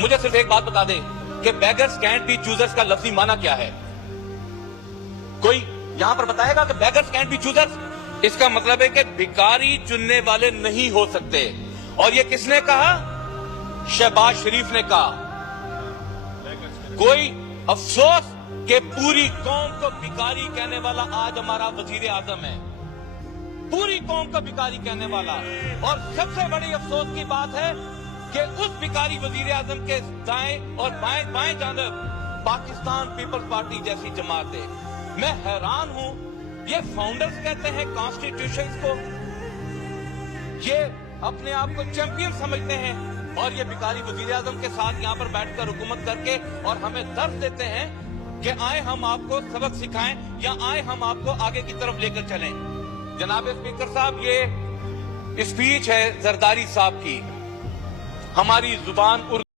मुझे सिर्फ एक बात बता दे कि बेगर्स कैंट बी चूजर्स का लफ्जी माना क्या है? कोई यहां पर बताएगा कि बेगर्स कैंट बी चूजर्स? इसका मतलब है कि भिखारी चुनने वाले नहीं हो सकते। और ये किसने कहा? शहबाज शरीफ ने कहा। कोई अफसोस कि पूरी कौम को भिखारी कहने वाला आज हमारा वजीर आजम है, पूरी कौम को भिखारी कहने वाला। और सबसे बड़ी अफसोस की बात है कि उस भिखारी वजीर आजम के दाएं और बाएं जानब पाकिस्तान पीपल्स पार्टी जैसी जमात है। मैं हैरान हूं, ये फाउंडर्स कहते हैं कॉन्स्टिट्यूशन को, ये अपने आप को चैंपियन समझते हैं, और ये भिखारी वजीर आजम के साथ यहां पर बैठकर हुकूमत करके और हमें दर्द देते हैं कि आए हम आपको सबक सिखाएं या आए हम आपको आगे की तरफ लेकर चलें। जनाब स्पीकर साहब, ये स्पीच है जरदारी साहब की। हमारी जुबान